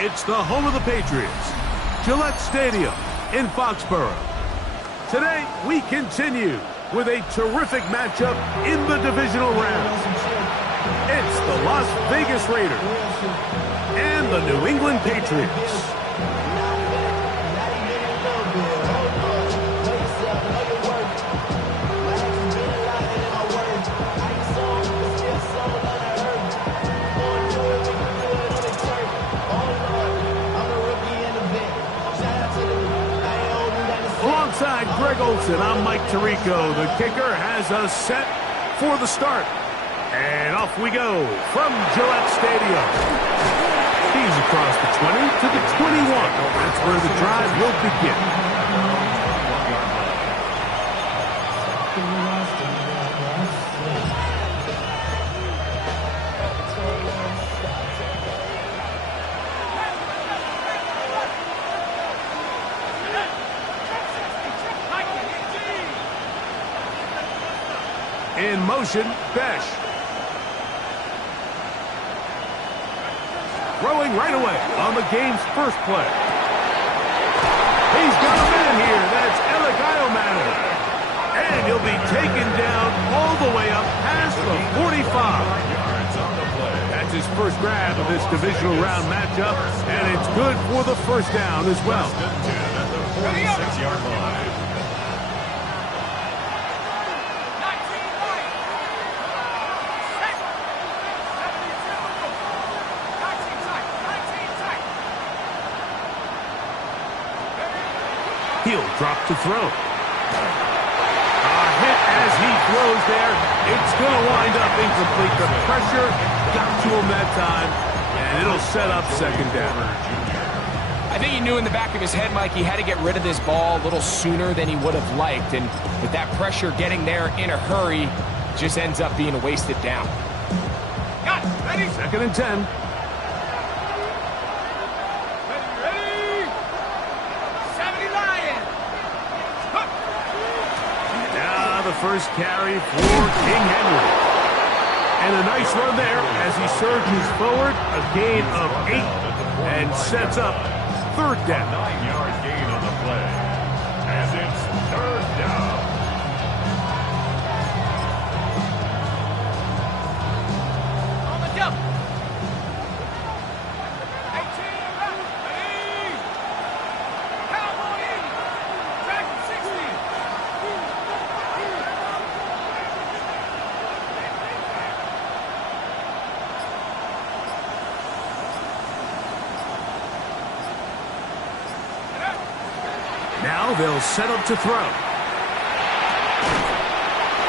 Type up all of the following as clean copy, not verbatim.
It's the home of the Patriots, Gillette Stadium in Foxborough. Today, we continue with a terrific matchup in the divisional round. It's the Las Vegas Raiders and the New England Patriots. Alongside Greg Olson, I'm Mike Tirico. The kicker has us set for the start. And off we go from Gillette Stadium. He's across the 20 to the 21. That's where the drive will begin. In motion, Besh. Throwing right away on the game's first play. He's got a man here. That's Madden. And he'll be taken down all the way up past the 45. That's his first grab of this divisional round matchup, and it's good for the first down as well. At the 46-yard line. He'll drop to throw. A hit as he throws there. It's going to wind up incomplete. The pressure got to him that time, and it'll set up second down. I think he knew in the back of his head, Mike, he had to get rid of this ball a little sooner than he would have liked. And with that pressure getting there in a hurry, just ends up being a wasted down. Got it. Ready? Second and 10. First carry for King Henry. And a nice run there as he surges forward. A gain of 8 and sets up third down. 9-yard gain on the play. As it's third down. On the jump. Now they'll set up to throw.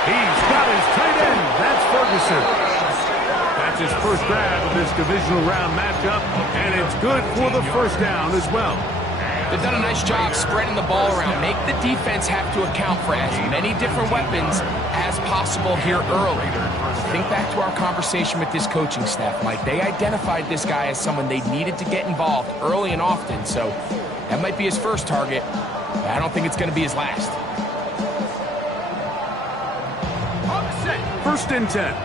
He's got his tight end. That's Ferguson. That's his first grab of this divisional round matchup, and it's good for the first down as well. They've done a nice job spreading the ball around. Make the defense have to account for as many different weapons as possible here early. Think back to our conversation with this coaching staff, Mike. They identified this guy as someone they needed to get involved early and often, so that might be his first target. I don't think it's going to be his last. First and 10. Let's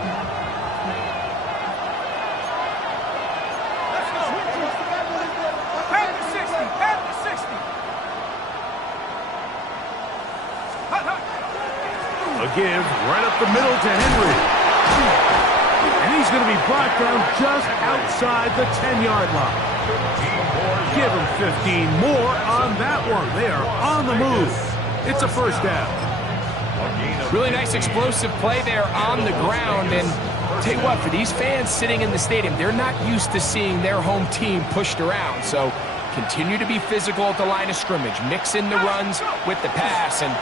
go. Pass the 60. Pass the 60. A give right up the middle to Henry. And he's going to be brought down just outside the 10-yard line. Give him 15 more on that one. They are on the move. It's a first down. Really nice explosive play there on the ground. And I'll tell you what, for these fans sitting in the stadium, they're not used to seeing their home team pushed around. So continue to be physical at the line of scrimmage. Mix in the runs with the pass. And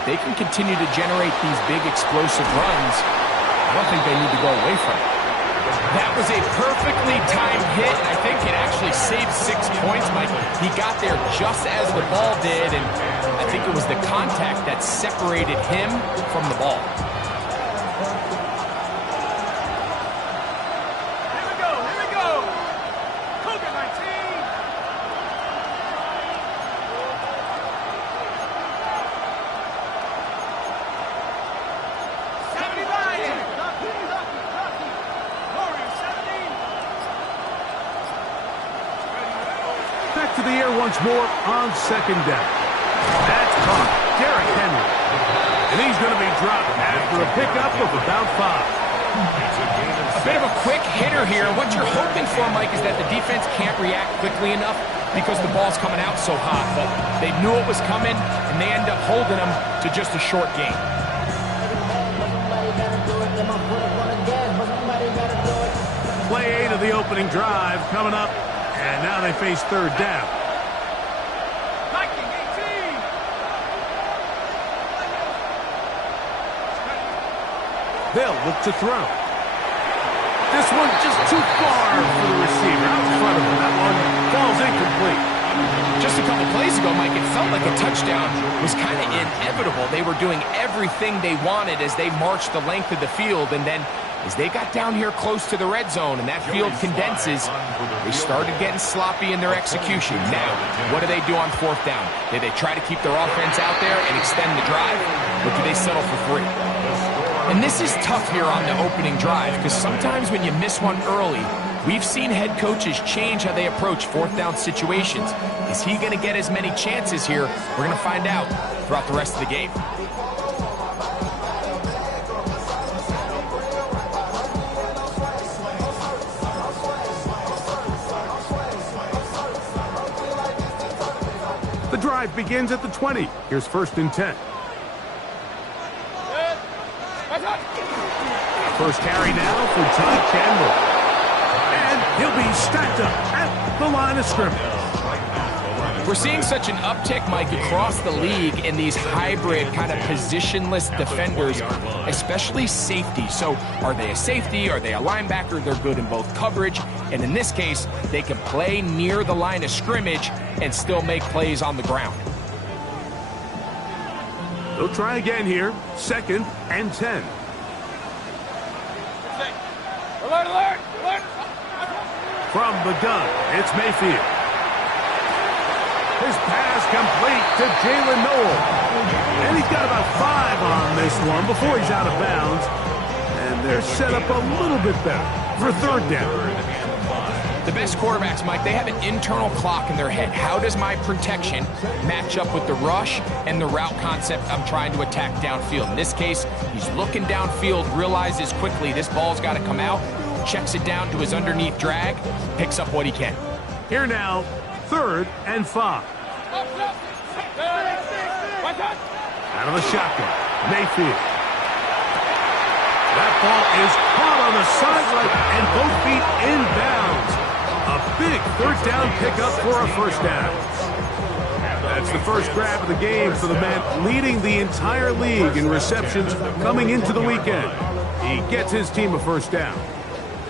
if they can continue to generate these big explosive runs, I don't think they need to go away from it. That was a perfectly timed hit. I think it actually saved 6 points, Mike. He got there just as the ball did, and I think it was the contact that separated him from the ball. Here we go. Here we go. Cougar 19. Warrior 70. Back to the air once more on second down. That's caught. Derrick Henry. And he's going to be dropped after a pickup of about 5. A bit of a quick hitter here. What you're hoping for, Mike, is that the defense can't react quickly enough because the ball's coming out so hot. But they knew it was coming, and they end up holding them to just a short game. Play 8 of the opening drive coming up, and now they face third down. They'll look to throw. This one just too far for the receiver. Out in front of him. That one falls incomplete. Just a couple plays ago, Mike, it felt like a touchdown was kind of inevitable. They were doing everything they wanted as they marched the length of the field, and then as they got down here close to the red zone and that field condenses, they started getting sloppy in their execution. Now, what do they do on fourth down? Do they try to keep their offense out there and extend the drive, or do they settle for 3? And this is tough here on the opening drive because sometimes when you miss one early, we've seen head coaches change how they approach fourth down situations. Is he going to get as many chances here? We're going to find out throughout the rest of the game. The drive begins at the 20. Here's 1st and 10. First carry now for Ty Chandler. And he'll be stacked up at the line of scrimmage. We're seeing such an uptick, Mike, across the league in these hybrid kind of positionless defenders, especially safety. So are they a safety? Are they a linebacker? They're good in both coverage. And in this case, they can play near the line of scrimmage and still make plays on the ground. They'll try again here. 2nd and 10. Alert! From the gun, it's Mayfield. His pass complete to Jalen Noel. And he's got about 5 on this one before he's out of bounds. And they're set up a little bit better for third down. The best quarterbacks, Mike, they have an internal clock in their head. How does my protection match up with the rush and the route concept I'm trying to attack downfield? In this case, he's looking downfield, realizes quickly this ball's got to come out, checks it down to his underneath drag, picks up what he can. Here now, 3rd and 5. Out of the shotgun, Mayfield. That ball is caught on the sideline and both feet inbounds. A big third down pickup for a first down. That's the first grab of the game for the man leading the entire league in receptions coming into the weekend. He gets his team a first down.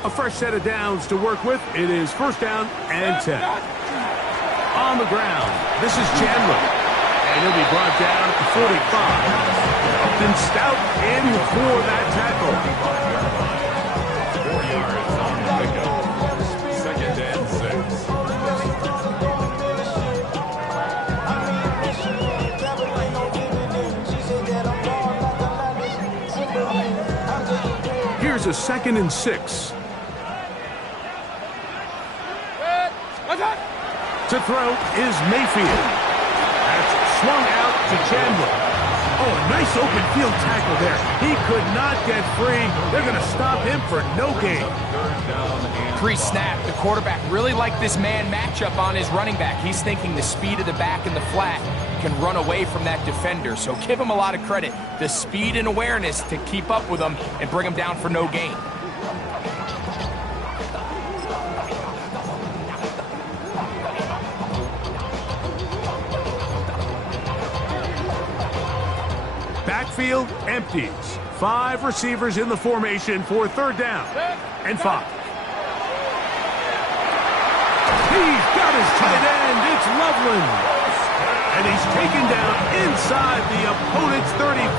A fresh set of downs to work with. It is 1st down and 10. On the ground, this is Chandler. And he'll be brought down at the 45. Upton Stout in for that tackle. 4 yards on the pickup. 2nd and 6. Here's a 2nd and 6. To throw is Mayfield. That's swung out to Chandler. Oh, a nice open field tackle there. He could not get free. They're going to stop him for no gain. Pre-snap, the quarterback really liked this man matchup on his running back. He's thinking the speed of the back in the flat can run away from that defender. So give him a lot of credit. The speed and awareness to keep up with him and bring him down for no gain. Backfield empties. 5 receivers in the formation for 3rd down and 5. He's got his tight end. It's Loveland. And he's taken down inside the opponent's 35.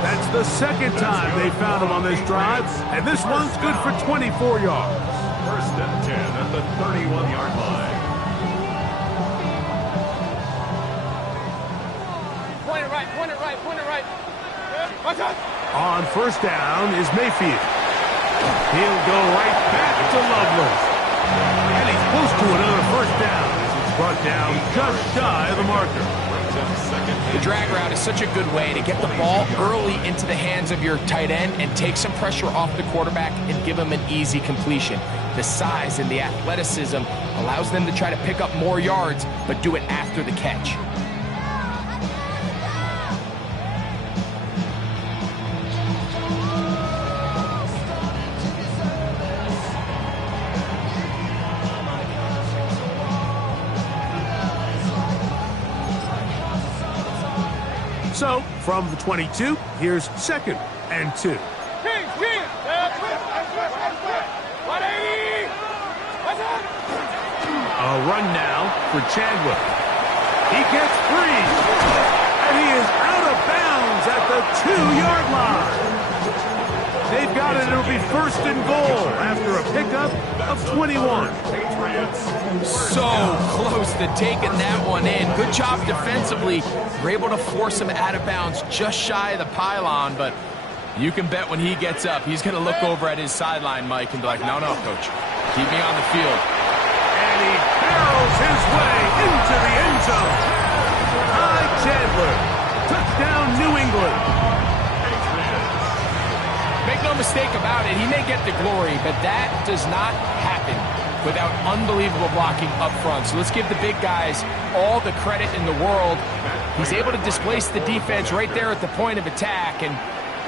That's the 2nd time they found him on this drive. And this one's good for 24 yards. 1st and 10 at the 31-yard line. Point it right. On 1st down is Mayfield. He'll go right back to Loveland. And he's close to another first down as it's brought down just shy of the marker. The drag route is such a good way to get the ball early into the hands of your tight end and take some pressure off the quarterback and give him an easy completion. The size and the athleticism allows them to try to pick up more yards, but do it after the catch. So, from the 22, here's 2nd and 2. A run now for Chandler. He gets free, and he is out of bounds at the 2-yard line. They've got it. It'll be 1st and goal after a pickup of 21. So close to taking that one in. Good job defensively. We're able to force him out of bounds just shy of the pylon, but you can bet when he gets up, he's going to look over at his sideline, Mike, and be like, no, coach, keep me on the field. And he barrels his way into the end zone. Ty Chandler, touchdown New England. Make no mistake about it, he may get the glory, but that does not happen without unbelievable blocking up front. So let's give the big guys all the credit in the world. He's able to displace the defense right there at the point of attack, and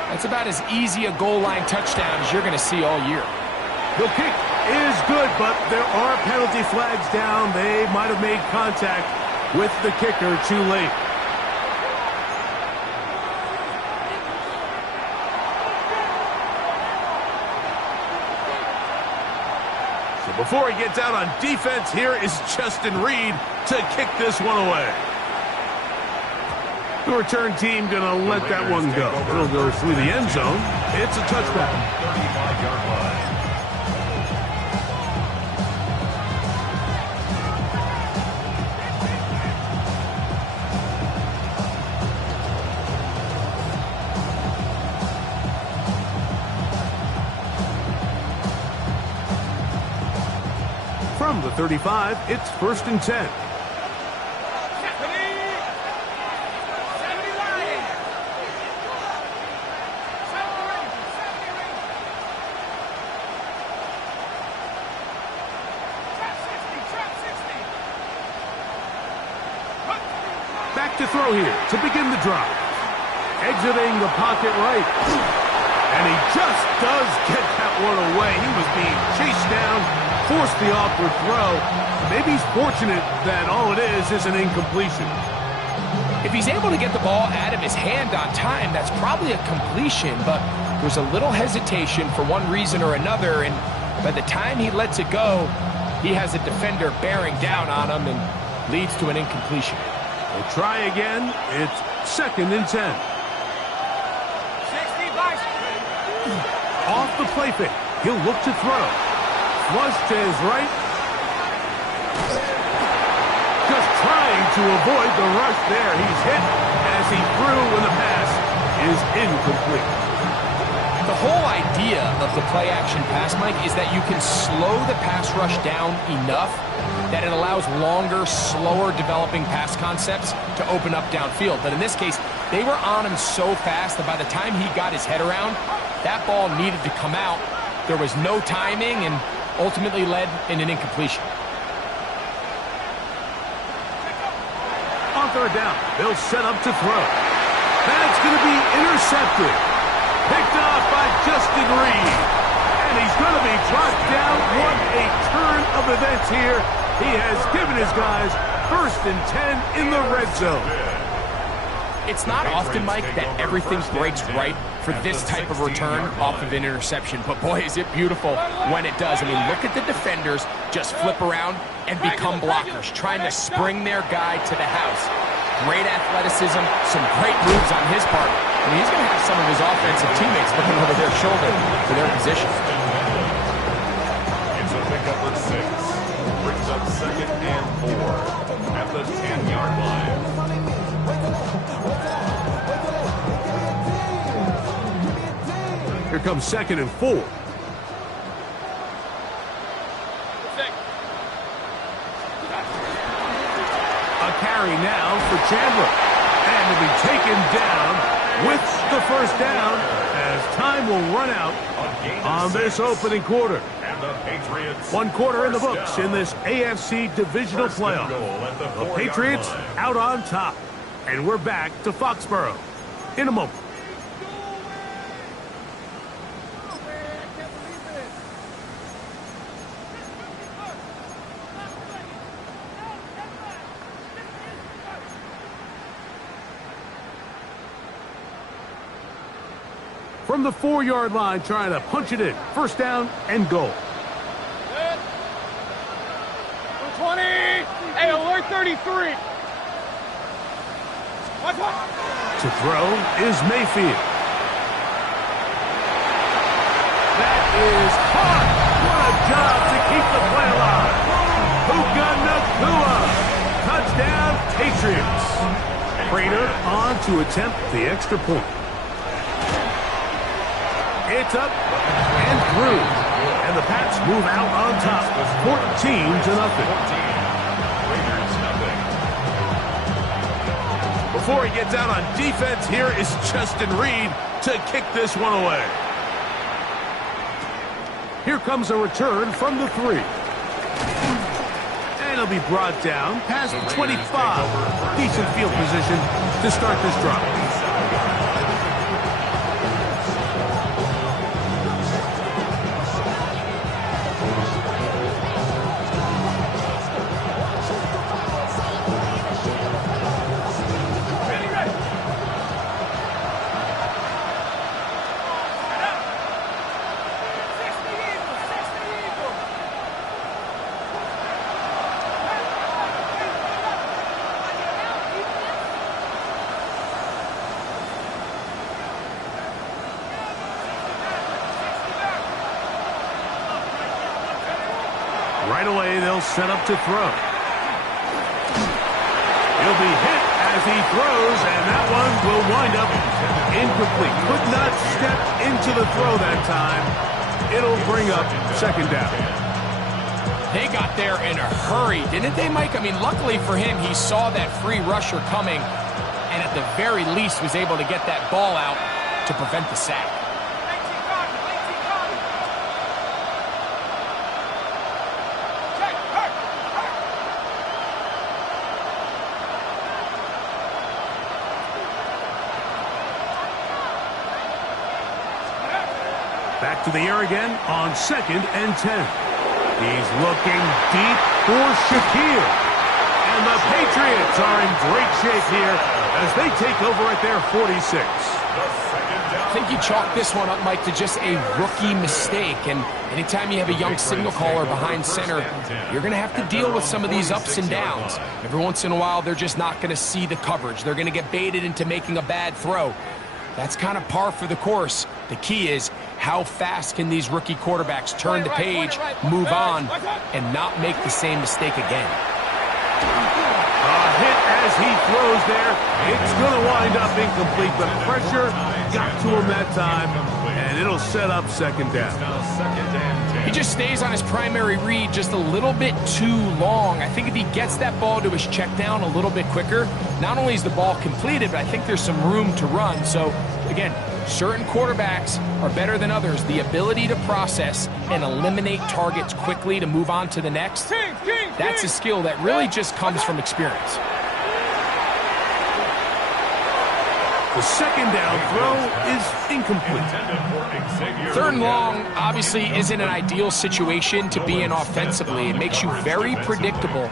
that's about as easy a goal line touchdown as you're going to see all year. The kick is good, but there are penalty flags down. They might have made contact with the kicker too late. So before he gets out on defense, here is Justin Reed to kick this one away. The return team going to let that one go. It'll go through the end zone. It's a touchback. 35-yard line. From the 35, it's 1st and 10. Back to throw here to begin the drive. Exiting the pocket right. And he just does get that one away. He was being chased down, forced the awkward throw. Maybe he's fortunate that all it is an incompletion. If he's able to get the ball out of his hand on time, that's probably a completion, but there's a little hesitation for one reason or another, and by the time he lets it go, he has a defender bearing down on him and leads to an incompletion. We'll try again. It's 2nd and 10. Off the play fake. He'll look to throw. Flush to his right. Just trying to avoid the rush there. He's hit as he threw when the pass is incomplete. The whole idea of the play-action pass, Mike, is that you can slow the pass rush down enough that it allows longer, slower developing pass concepts to open up downfield. But in this case, they were on him so fast that by the time he got his head around, that ball needed to come out. There was no timing and ultimately led in an incompletion. On 3rd down, they'll set up to throw. That's going to be intercepted. Picked off by Justin Reed. And he's going to be brought down. What a turn of events here. He has given his guys 1st and 10 in the red zone. It's not often, Mike, that everything breaks right for this type of return off of an interception. But boy, is it beautiful when it does. I mean, look at the defenders just flip around and become blockers, trying to spring their guy to the house. Great athleticism, some great moves on his part. I mean, he's going to have some of his offensive teammates looking over their shoulder for their position. It's a pickup of 6. Brings up 2nd and 4 at the 10-yard line. Here comes 2nd and 4. A carry now for Chandler. And to be taken down with the first down as time will run out on this opening quarter. And the Patriots. 1 quarter in the books in this AFC divisional playoff. The Patriots out on top. And we're back to Foxborough in a moment. From the 4-yard line, trying to punch it in. First down and goal. 20. Hey, alert 33. To throw is Mayfield. That is caught. What a job to keep the play alive. Puka Nacua. Touchdown, Patriots. Prater on to attempt the extra point. It's up and through. And the Pats move out on top, 14-0. Before he gets out on defense, here is Justin Reed to kick this one away. Here comes a return from the 3. And he'll be brought down past the 25. Decent field position to start this drive. Right away, they'll set up to throw. He'll be hit as he throws, and that one will wind up incomplete. Could not step into the throw that time. It'll bring up second down. They got there in a hurry, didn't they, Mike? I mean, luckily for him, he saw that free rusher coming, and at the very least was able to get that ball out to prevent the sack. Back to the air again on 2nd and 10. He's looking deep for Shakir. And the Patriots are in great shape here as they take over at their 46. I think you chalk this one up, Mike, to just a rookie mistake. And anytime you have a young signal caller behind center, you're going to have to deal with some of these ups and downs. Every once in a while, they're just not going to see the coverage. They're going to get baited into making a bad throw. That's kind of par for the course. The key is how fast can these rookie quarterbacks turn the page, move on, and not make the same mistake again. A hit as he throws there. It's going to wind up incomplete. The pressure got to him that time, and it'll set up second down. He just stays on his primary read just a little bit too long. I think if he gets that ball to his check down a little bit quicker, not only is the ball completed, but I think there's some room to run. So, again, certain quarterbacks are better than others. The ability to process and eliminate targets quickly to move on to the next, that's a skill that really just comes from experience. The second down throw is incomplete. 3rd and long obviously isn't an ideal situation to be in offensively. It makes you very predictable,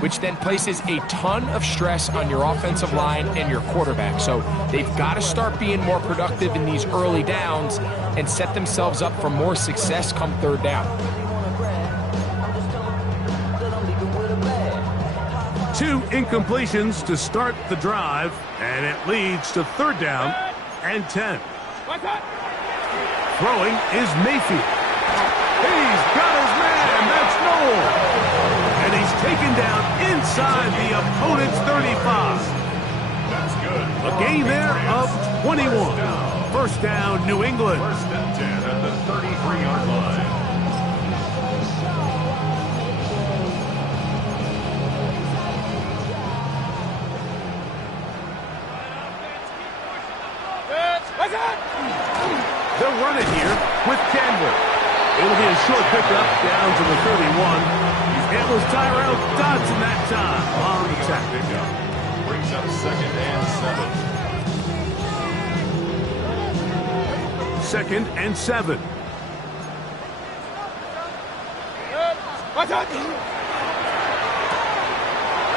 which then places a ton of stress on your offensive line and your quarterback. So they've got to start being more productive in these early downs and set themselves up for more success come 3rd down. 2 incompletions to start the drive, and it leads to 3rd down and 10. Throwing is Mayfield. He's got his man. That's Noel. And he's taken down inside the opponent's 35. That's good. A gain there of 21. First down, New England. 1st and 10 at the 33-yard line. They'll run it here with Campbell. It'll be a short pickup down to the 31. It was Tyrell Dodson that time on the tackle. Brings up 2nd and 7. 2nd and 7.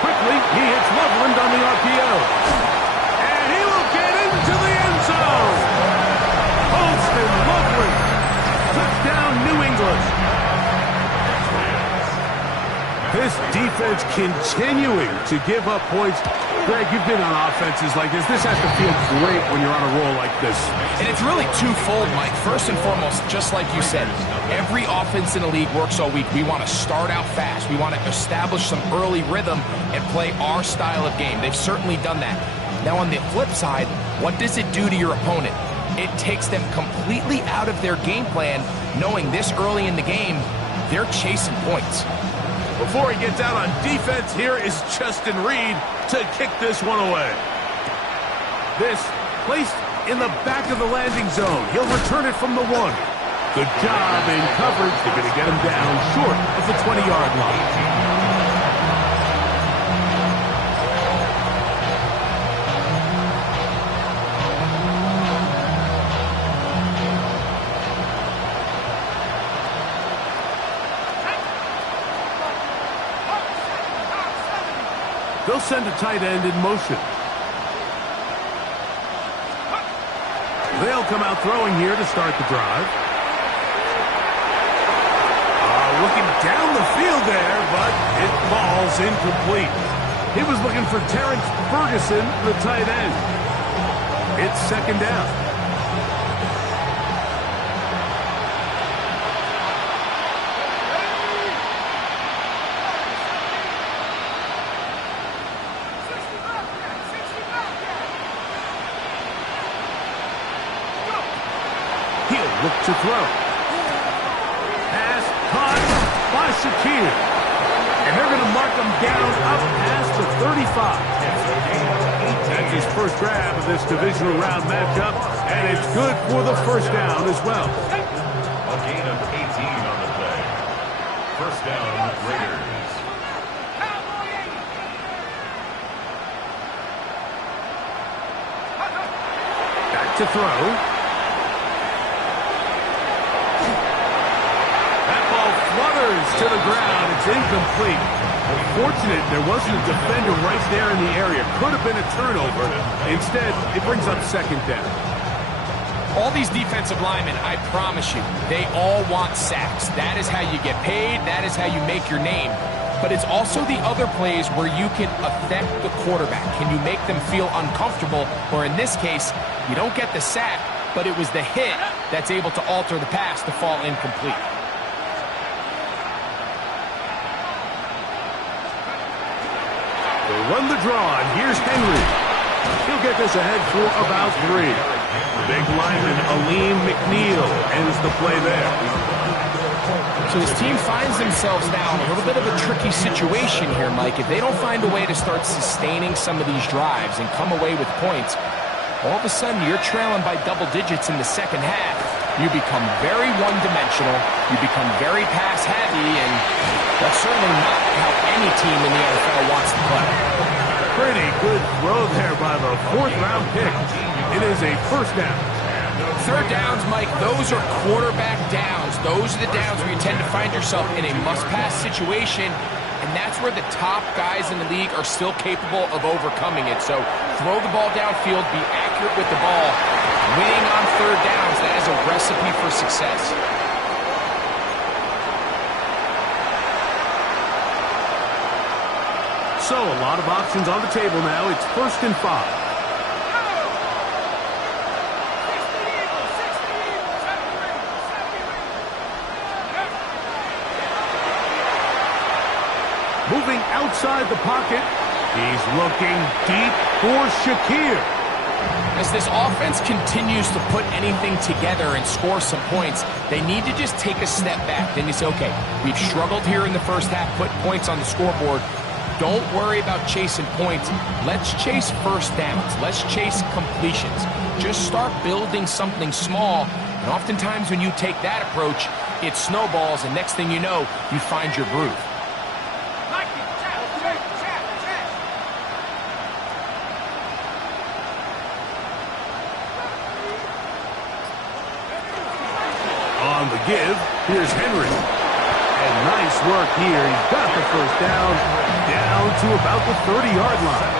Quickly, he hits Loveland on the RPO. And he will get into the end zone. Holston Loveland. Touchdown, New England. This defense continuing to give up points. Greg, you've been on offenses like this. This has to feel great when you're on a roll like this. And it's really twofold, Mike. First and foremost, just like you said, every offense in the league works all week. We want to start out fast. We want to establish some early rhythm and play our style of game. They've certainly done that. Now, on the flip side, what does it do to your opponent? It takes them completely out of their game plan, knowing this early in the game, they're chasing points. Before he gets out on defense, here is Justin Reed to kick this one away. This placed in the back of the landing zone. He'll return it from the 1. Good job in coverage. They're going to get him down short of the 20-yard line. They'll send a tight end in motion. They'll come out throwing here to start the drive. Looking down the field there, but it falls incomplete. He was looking for Terrence Ferguson, the tight end. It's 2nd down. Look to throw. Pass caught by Shakir. And they're going to mark him down up past the 35. That's his first grab of this divisional round matchup, and it's good for the first down as well. A gain of 18 on the play. First down, Raiders. Back to throw. To the ground. It's incomplete. Unfortunate there wasn't a defender right there in the area. Could have been a turnover. Instead, it brings up 2nd down. All these defensive linemen, I promise you, they all want sacks. That is how you get paid. That is how you make your name. But it's also the other plays where you can affect the quarterback. Can you make them feel uncomfortable? Or in this case, you don't get the sack, but it was the hit that's able to alter the pass to fall incomplete. Run the draw, and here's Henry. He'll get this ahead for about 3. Big lineman Aleem McNeil ends the play there. So his team finds themselves now in a little bit of a tricky situation here, Mike. If they don't find a way to start sustaining some of these drives and come away with points, all of a sudden you're trailing by double digits in the second half. You become very one-dimensional. You become very pass-heavy, and that's certainly not how any team in the NFL wants to play. Pretty good throw there by the 4th-round pick. It is a first down. Third downs, Mike, those are quarterback downs. Those are the downs where you tend to find yourself in a must-pass situation, and that's where the top guys in the league are still capable of overcoming it. So throw the ball downfield, be accurate with the ball. Winning on third downs, that is a recipe for success. So a lot of options on the table now. It's 1st and 5. Moving outside the pocket. He's looking deep for Shakir. As this offense continues to put anything together and score some points, they need to just take a step back. Then you say, okay, we've struggled here in the first half, put points on the scoreboard. Don't worry about chasing points. Let's chase first downs. Let's chase completions. Just start building something small And oftentimes when you take that approach, it snowballs, and next thing you know, you find your groove. On the give, here's Henry. And nice work here. He's got the first down to about the 30-yard line.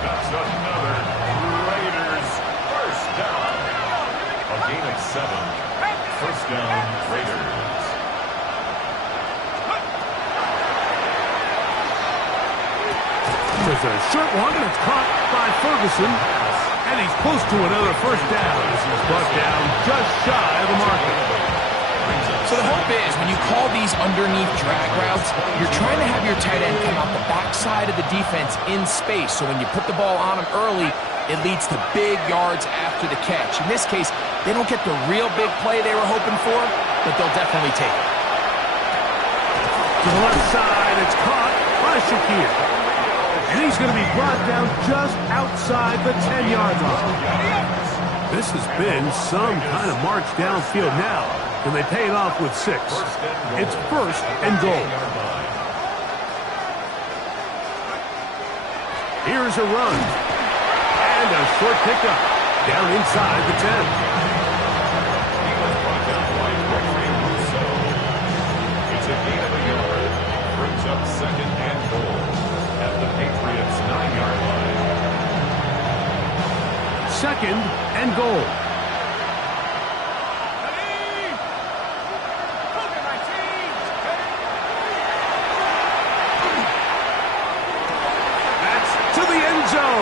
That's another Raiders first down. A gain of 7. First down, Raiders. There's a short one, and it's caught by Ferguson. And he's close to another first down. He's brought down just shy of the marker. So the hope is when you call these underneath drag routes, you're trying to have your tight end come out the backside of the defense in space. So when you put the ball on him early, it leads to big yards after the catch. In this case, they don't get the real big play they were hoping for, but they'll definitely take it. To the left side, it's caught by Shakir. And he's going to be brought down just outside the 10-yard line. This has been some kind of march downfield now. And they pay it off with 6. It's first and goal. Here's a run. And a short pickup. Down inside the 10. It's a gain of a yard. Brings up second and goal at the Patriots' 9-yard line. Second and goal.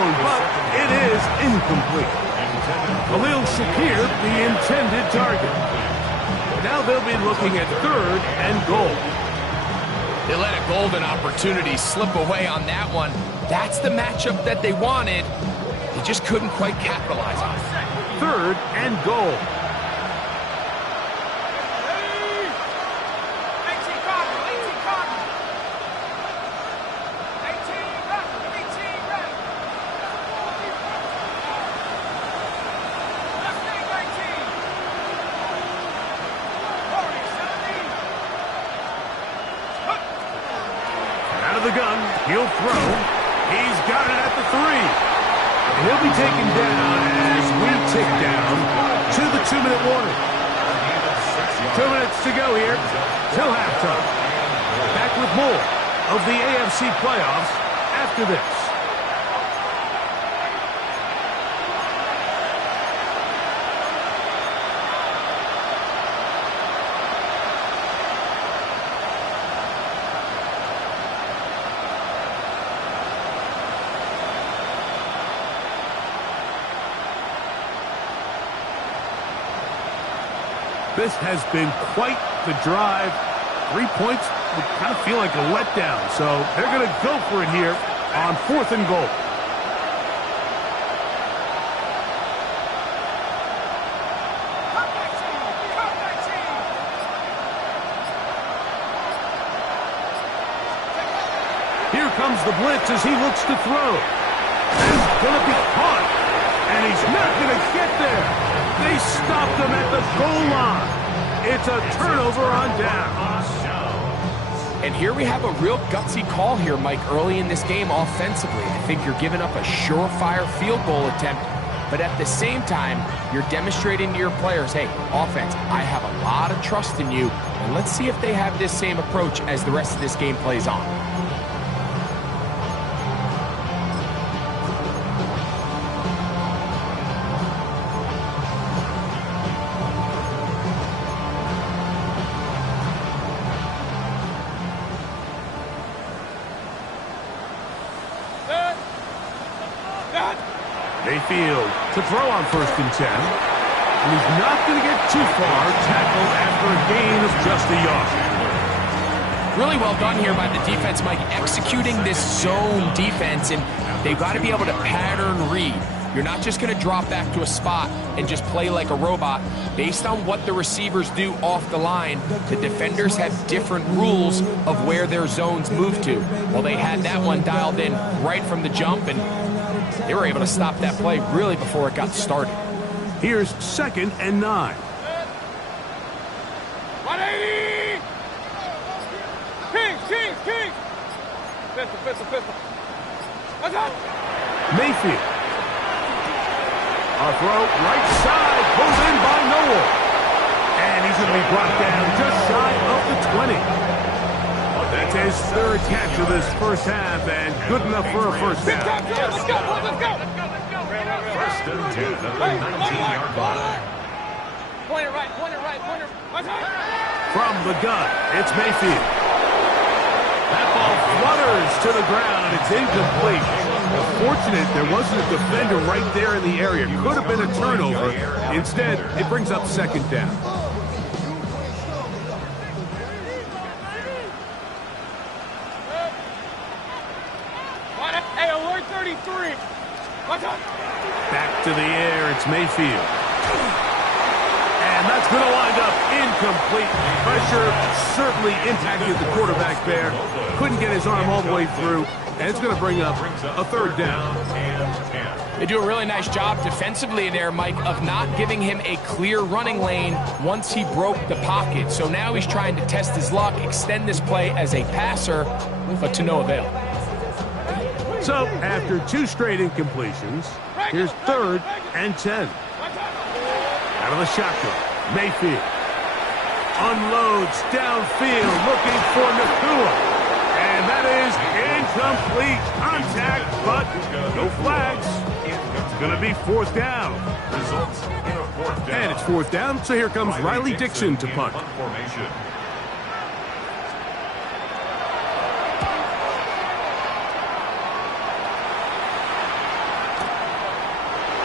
But it is incomplete. Khalil Shakir, the intended target. Now they'll be looking at third and goal. They let a golden opportunity slip away on that one. That's the matchup that they wanted. They just couldn't quite capitalize on it. Third and goal. The gun, he'll throw. He's got it at the 3. And he'll be taken down as we tick down to the 2-minute warning. 2 minutes to go here till halftime. Back with more of the AFC playoffs after this. This has been quite the drive. 3 points would kind of feel like a letdown. So they're going to go for it here on 4th and goal. Here comes the blitz as he looks to throw. He's going to be caught. And he's not going to get there. They stopped him at the goal line. It's a turnover on downs. And here we have a real gutsy call here, Mike, early in this game offensively. I think you're giving up a surefire field goal attempt, but at the same time, you're demonstrating to your players, hey, offense, I have a lot of trust in you, and let's see if they have this same approach as the rest of this game plays on. Mayfield to throw on 1st and 10. And he's not going to get too far. Tackled after a gain of just a yard. Really well done here by the defense, Mike, executing this zone defense, and they've got to be able to pattern read. You're not just going to drop back to a spot and just play like a robot. Based on what the receivers do off the line, the defenders have different rules of where their zones move to. Well, they had that one dialed in right from the jump, and they were able to stop that play really before it got started. Here's 2nd and 9. 180! Kings! Pistol. Let's go! Mayfield. A throw right side, pulled in by Noel. And he's going to be brought down just shy of the 20. That's his 3rd catch of this first half, and good enough for a first down. Let's go! First and 10 at the 19-yard line. Point it right. Let's go! From the gun, it's Mayfield. That ball flutters to the ground. It's incomplete. Fortunate there wasn't a defender right there in the area. Could have been a turnover. Instead, it brings up 2nd down. Hey, alert 33. Let's go! Back to the air, it's Mayfield. And that's going to wind up incomplete. Pressure certainly impacted the quarterback there. Couldn't get his arm all the way through. And it's going to bring up a 3rd down. They do a really nice job defensively there, Mike, of not giving him a clear running lane once he broke the pocket. So now he's trying to test his luck, extend this play as a passer, but to no avail. So after 2 straight incompletions, here's 3rd and 10. Out of the shotgun, Mayfield unloads downfield looking for Nakua. And that is incomplete. Contact, but no flags. It's going to be 4th down. Results in a 4th down. And it's 4th down, so here comes Riley Dixon to punt. Formation.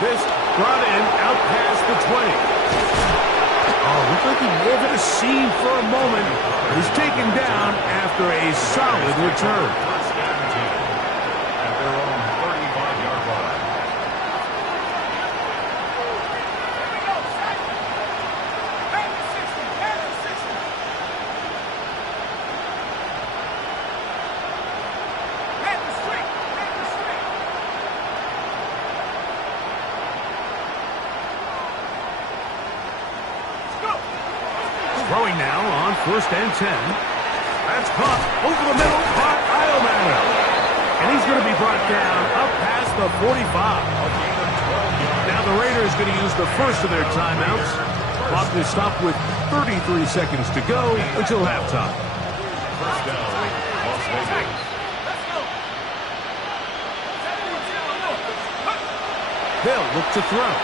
This brought in out past the 20. Oh, looked like he wove it a seam for a moment. He's taken down after a solid return. First and 10 at their own 35-yard line. Throwing now on 1st and 10. That's caught over the middle by Iomanner. And he's going to be brought down up past the 45. Now the Raiders going to use the first of their timeouts. Clock will stop with 33 seconds to go until halftime. First down, Las Vegas. They'll look to throw.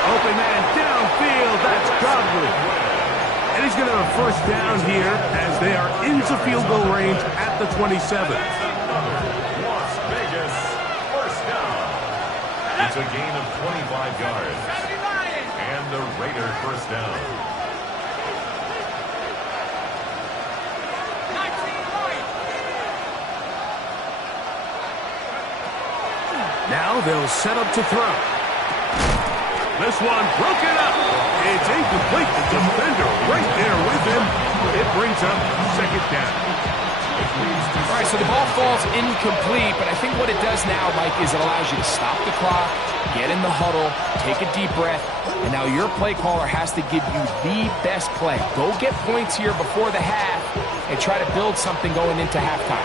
Open man downfield. That's Godwin. And he's going to have a first down here as they are into field goal range at the 27. Las Vegas, first down. It's a gain of 25 yards. And the Raider first down. Now they'll set up to throw. This one broken up. It's incomplete. The defender right there with him. It brings up 2nd down. All right, so the ball falls incomplete, but I think what it does now, Mike, is it allows you to stop the clock, get in the huddle, take a deep breath, and now your play caller has to give you the best play. Go get points here before the half and try to build something going into halftime.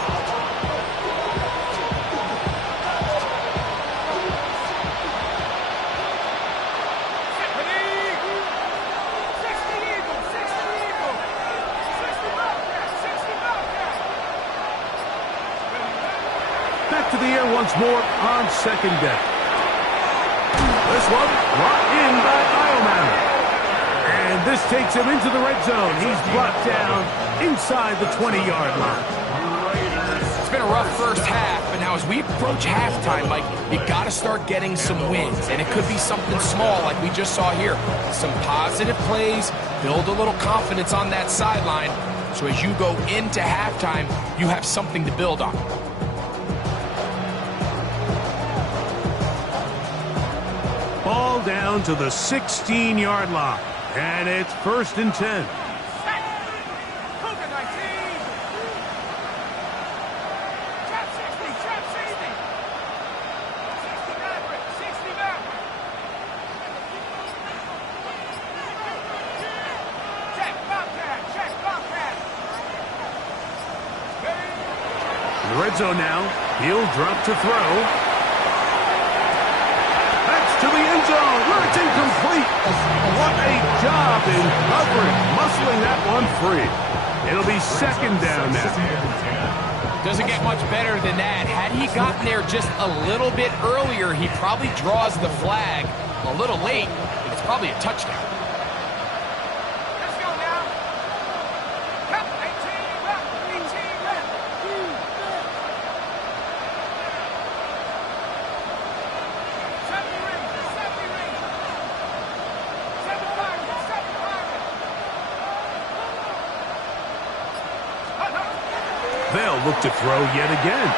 Back to the air once more on 2nd down. This one brought in by Iomanner. And this takes him into the red zone. He's brought down inside the 20-yard line. It's been a rough first half, but now as we approach halftime, Mike, you got to start getting some wins. And it could be something small like we just saw here. Some positive plays, build a little confidence on that sideline. So as you go into halftime, you have something to build on. Ball down to the 16-yard line. And it's 1st and 10. red zone now. He'll drop to throw. That's to the end zone where it's incomplete. What a job in coverage, muscling that one free. It'll be second down now. Doesn't get much better than that. Had he gotten there just a little bit earlier, he probably draws the flag a little late, and it's probably a touchdown. Let's go now. Come, 18 left, 18 left. 70 rings, 70 rings. 75, 75. They'll look to throw yet again.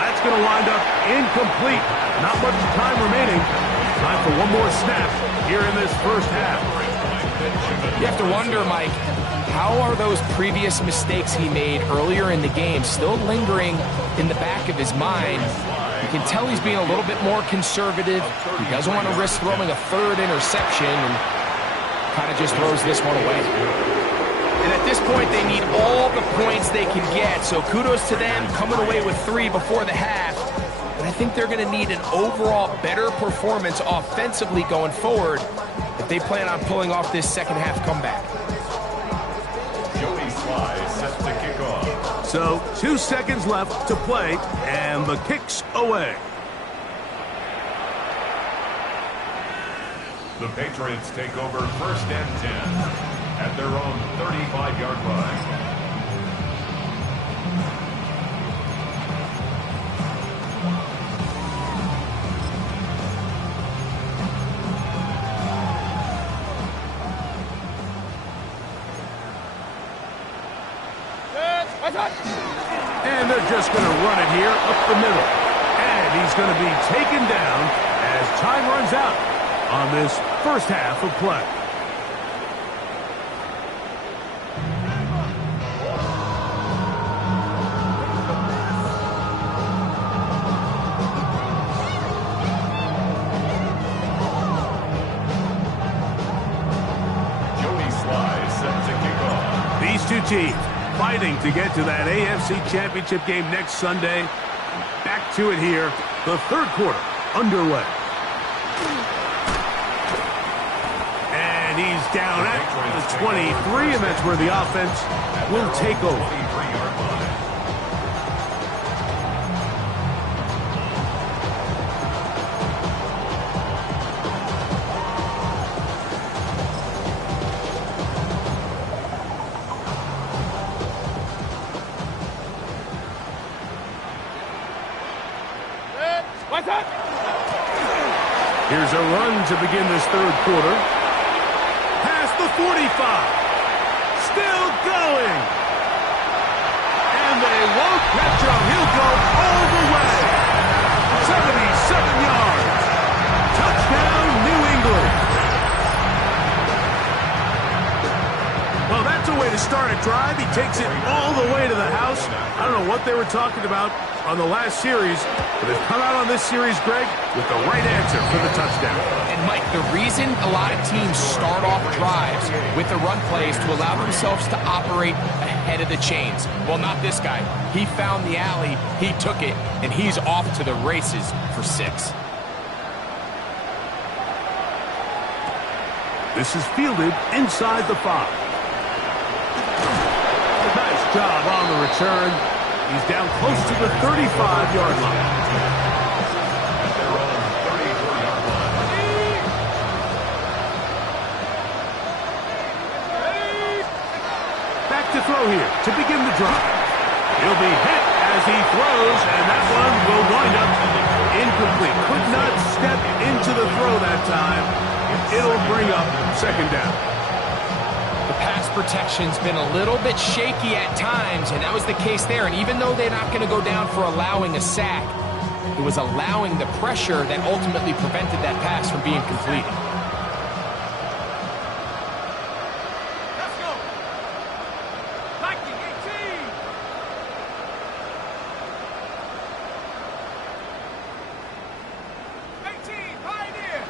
That's going to wind up incomplete. Not much time remaining. Time for one more snap here in this first half. You have to wonder, Mike, how are those previous mistakes he made earlier in the game still lingering in the back of his mind? You can tell he's being a little bit more conservative. He doesn't want to risk throwing a third interception and kind of just throws this one away. And at this point, they need all the points they can get. So kudos to them coming away with 3 before the half. But I think they're going to need an overall better performance offensively going forward if they plan on pulling off this second half comeback. Joey Sly set to kick off. So 2 seconds left to play, and the kick's away. The Patriots take over 1st and 10 at their own 35-yard line. And they're just going to run it here up the middle. And he's going to be taken down as time runs out on this first half of play. Joey Sly set to kick off. These two teams fighting to get to that AFC Championship game next Sunday. Back to it here. The third quarter underway. And he's down at the 23, and that's where the offense will take over. 23-yard line. Here's a run to begin this third quarter. Past the 45. Still going. And they won't catch him. He'll go all the way. 77 yards. Touchdown, New England. Well, that's a way to start a drive. He takes it all the way to the house. I don't know what they were talking about on the last series, but they've come out on this series, Greg, with the right answer for the touchdown. And, Mike, the reason a lot of teams start off drives with the run plays to allow themselves to operate ahead of the chains. Well, not this guy. He found the alley, he took it, and he's off to the races for 6. This is fielded inside the 5. Nice job on the return. He's down close to the 35-yard line. At their own 34-yard line. Back to throw here to begin the drive. He'll be hit as he throws, and that one will wind up incomplete. Could not step into the throw that time. It'll bring up second down. The pass protection's been a little bit shaky at times, and that was the case there. And even though they're not going to go down for allowing a sack, it was allowing the pressure that ultimately prevented that pass from being completed. Let's go. Viking 18. 18, Pioneer.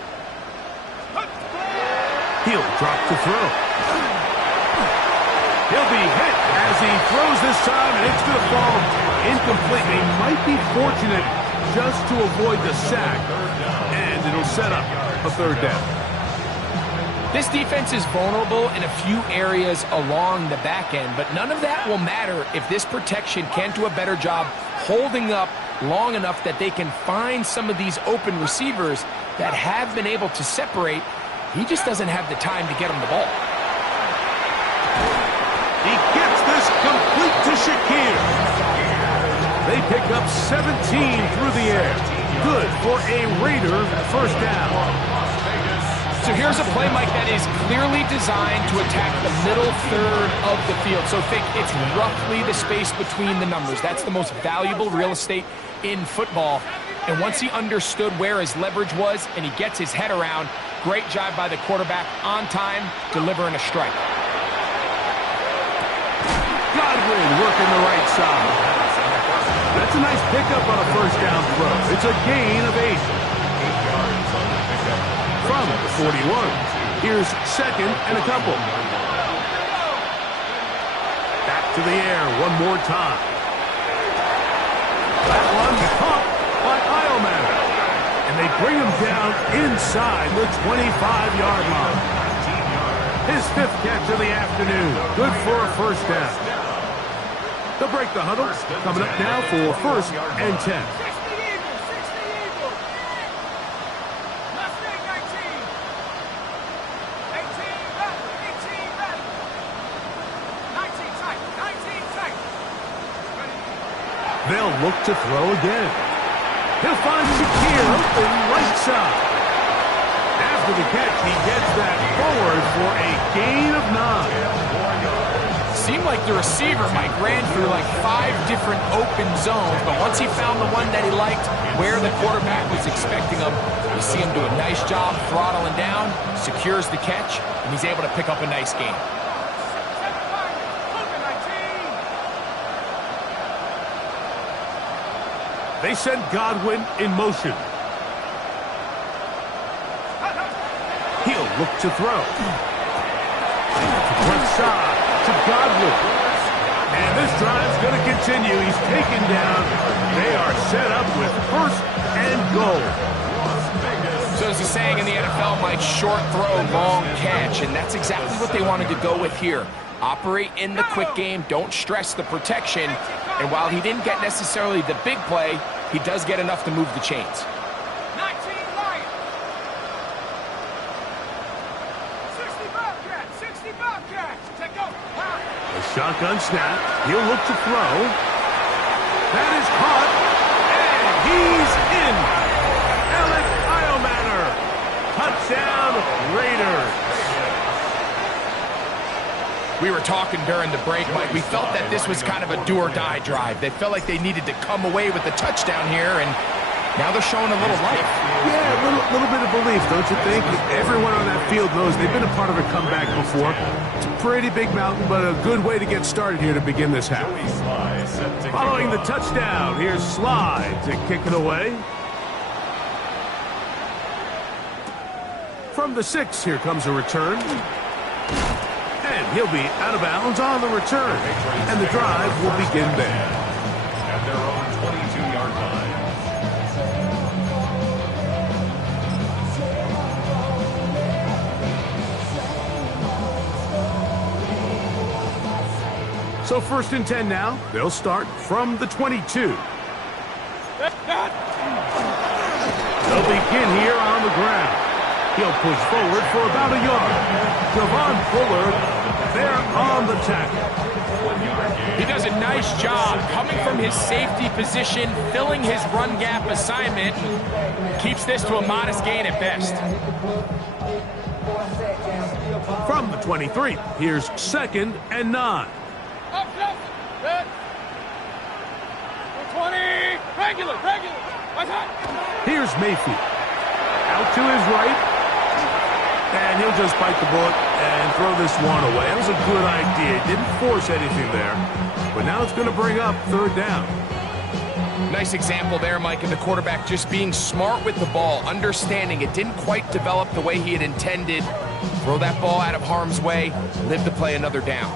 He'll drop to throw. He'll be hit as he throws this time, and it's going to fall incomplete. They might be fortunate just to avoid the sack, and it'll set up a third down. This defense is vulnerable in a few areas along the back end, but none of that will matter if this protection can't do a better job holding up long enough that they can find some of these open receivers that have been able to separate. He just doesn't have the time to get him the ball. He gets this complete to Shakir. They pick up 17 through the air. Good for a Raider first down. So here's a play, Mike, that is clearly designed to attack the middle third of the field. So think it's roughly the space between the numbers. That's the most valuable real estate in football. And once he understood where his leverage was and he gets his head around, great job by the quarterback on time, delivering a strike. Godwin working the right side. That's a nice pickup on a first down throw. It's a gain of 8. From the 41, here's second and a couple. Back to the air one more time. That one caught by Iomatter. And they bring him down inside the 25-yard line. His 5th catch of the afternoon. Good for a first down. They'll break the huddle. Coming up now for first and 10. They'll look to throw again. He'll find Shakir open right side. After the catch, he gets that forward for a gain of 9. Seemed like the receiver, Mike, ran through like 5 different open zones, but once he found the one that he liked, where the quarterback was expecting him, you see him do a nice job throttling down, secures the catch, and he's able to pick up a nice gain. They send Godwin in motion. He'll look to throw. Left side to Godwin. And this drive's going to continue. He's taken down. They are set up with first and goal. So as the saying in the NFL, Mike, short throw, long catch, and that's exactly what they wanted to go with here. Operate in the quick game, don't stress the protection, and while he didn't get necessarily the big play, he does get enough to move the chains. 19 Lions. 60 Bobcats, 60 Bobcats. Take over. A shotgun snap. He'll look to throw. That is caught, and he's in. Alec Iomatter. Touchdown, Raiders. We were talking during the break, Mike. We felt that this was kind of a do-or-die drive. They felt like they needed to come away with the touchdown here, and now they're showing a little life. Yeah, a little bit of belief, don't you think? Everyone on that field knows they've been a part of a comeback before. It's a pretty big mountain, but a good way to get started here to begin this half. Following the touchdown, here's Slide to kick it away. From the 6, here comes a return. And he'll be out of bounds on the return. And the drive will begin there. At their own 22-yard line. So first and 10 now. They'll start from the 22. They'll begin here on the ground. He'll push forward for about a yard. Javon Fuller there on the tackle. He does a nice job coming from his safety position, filling his run gap assignment, keeps this to a modest gain at best. From the 23, here's second and 9. Up, good. 20. Regular. Right high. Here's Mayfield. Out to his right. And he'll just bite the bullet and throw this one away. That was a good idea. Didn't force anything there. But now it's going to bring up third down. Nice example there, Mike, of the quarterback just being smart with the ball, understanding it didn't quite develop the way he had intended. Throw that ball out of harm's way, live to play another down.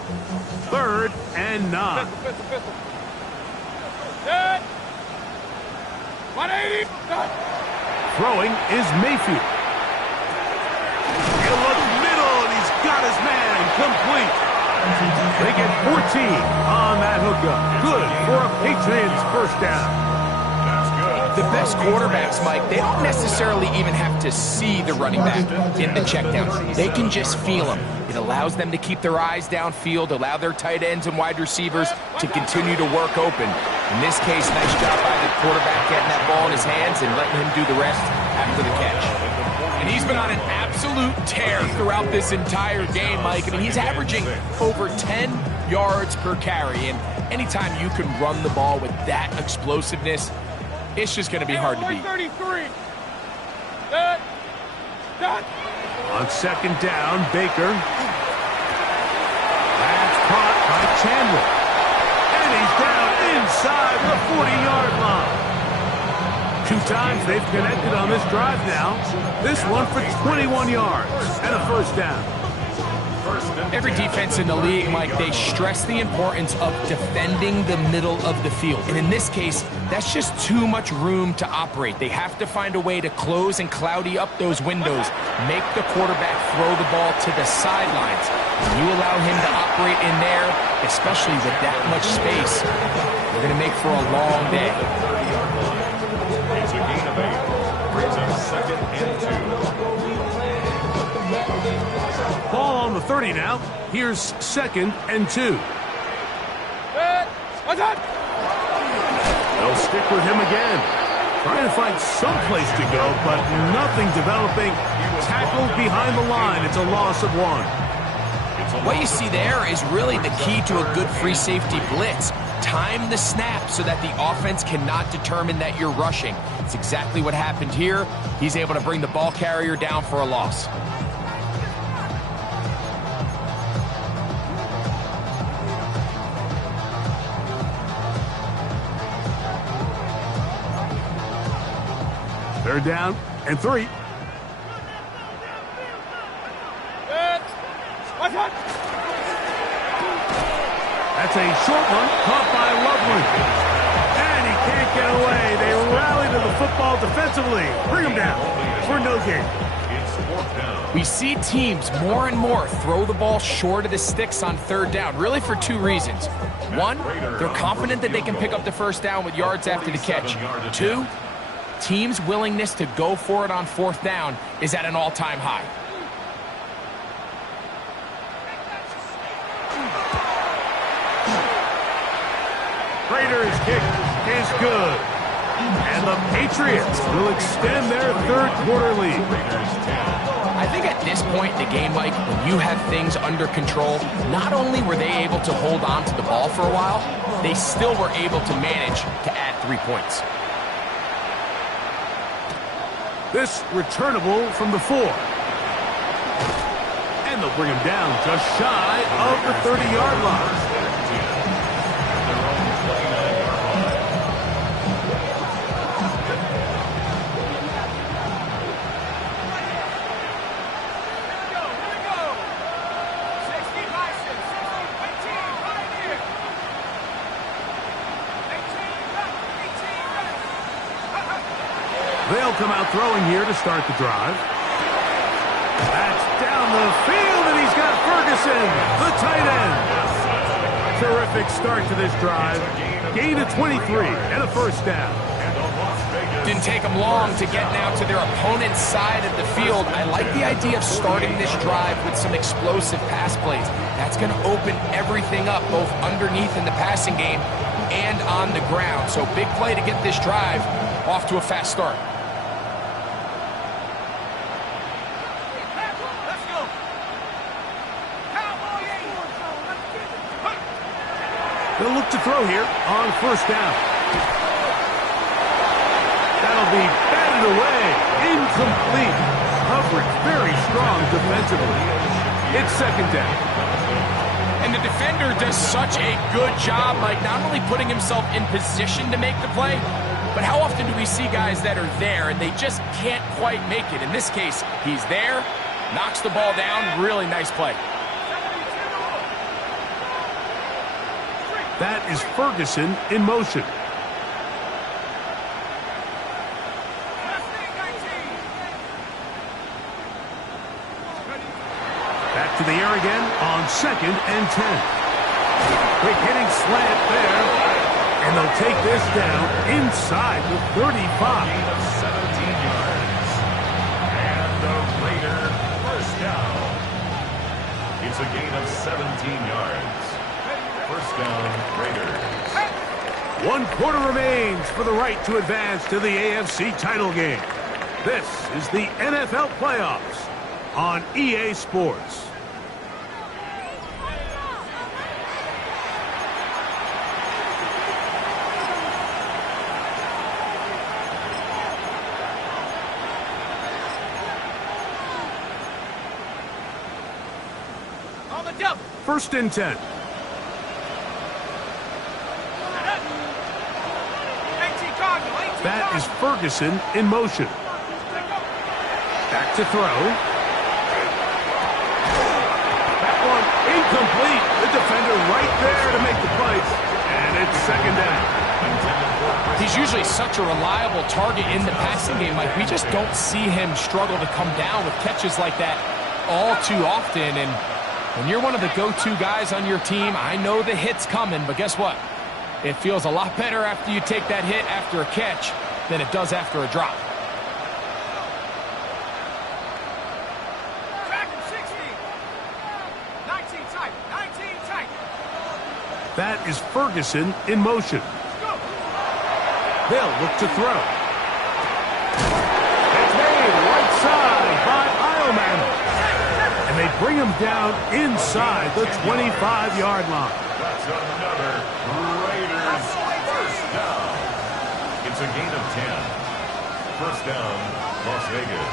3rd and 9. Pistol. Dead. 180. Throwing is Mayfield. He'll look middle, and he's got his man complete. They get 14 on that hookup. Good for a Patriots first down. The best quarterbacks, Mike, they don't necessarily even have to see the running back in the check down. They can just feel him. It allows them to keep their eyes downfield, allow their tight ends and wide receivers to continue to work open. In this case, nice job by the quarterback getting that ball in his hands and letting him do the rest after the catch. And he's been on an absolute tear throughout this entire game, Mike. I mean, he's averaging over 10 yards per carry. And anytime you can run the ball with that explosiveness, it's just going to be hard to beat. 33. On 2nd down, Baker. That's caught by Chandler. And he's down inside the 40-yard line. 2 times they've connected on this drive now. This one for 21 yards and a first down. Every defense in the league, Mike, they stress the importance of defending the middle of the field. And in this case, that's just too much room to operate. They have to find a way to close and cloudy up those windows, make the quarterback throw the ball to the sidelines. When you allow him to operate in there, especially with that much space, they're going to make for a long day. It's a gain of 8. Brings up 2nd and 2. Ball on the 30 now. Here's 2nd and 2. They'll stick with him again. Trying to find some place to go, but nothing developing. Tackled behind the line. It's a loss of 1. What you see there is really the key to a good free safety blitz. Time the snap so that the offense cannot determine that you're rushing. It's exactly what happened here. He's able to bring the ball carrier down for a loss. They're down and 3. That's a short one, caught by Loveland. And he can't get away. They rally to the football defensively. Bring him down for no gain. We see teams more and more throw the ball short of the sticks on 3rd down, really for 2 reasons. 1, they're confident that they can pick up the first down with yards after the catch. 2, teams' willingness to go for it on 4th down is at an all-time high. Raiders' kick is good. And the Patriots will extend their 3rd quarter lead. I think at this point in the game, Mike, when you have things under control, not only were they able to hold on to the ball for a while, they still were able to manage to add 3 points. This returnable from the 4. And they'll bring him down just shy of the 30-yard line. They'll come out throwing here to start the drive. That's down the field, and he's got Ferguson, the tight end. Terrific start to this drive. Gain of 23 and a first down. Didn't take them long to get now to their opponent's side of the field. I like the idea of starting this drive with some explosive pass plays. That's going to open everything up, both underneath in the passing game and on the ground. So big play to get this drive off to a fast start. They'll look to throw here on first down. That'll be batted away. Incomplete. Coverage very strong defensively. It's second down. And the defender does such a good job, Mike, not only putting himself in position to make the play, but how often do we see guys that are there and they just can't quite make it? In this case, he's there, knocks the ball down. Really nice play. That is Ferguson in motion. Back to the air again on 2nd and 10. Quick hitting slant there. And they'll take this down inside the 35. Gain of 17 yards. And the Raider first down. It's a gain of 17 yards. First down, Raiders. 1 quarter remains for the right to advance to the AFC title game. This is the NFL playoffs on EA Sports. On the double. 1st and 10. 18 Cardinal, 18 That is Cardinal. Ferguson in motion. Back to throw. That one incomplete. The defender right there to make the play. And it's 2nd down. He's usually such a reliable target in the passing game. Like, we just don't see him struggle to come down with catches like that all too often. And when you're one of the go-to guys on your team, I know the hit's coming, but guess what? It feels a lot better after you take that hit after a catch than it does after a drop. Track him, 16. 19 tight, 19 tight. That is Ferguson in motion. Go. They'll look to throw. It's made right side by Eilman. And they bring him down inside the 25-yard line. That's another Raiders first down. It's a gain of 10. First down, Las Vegas.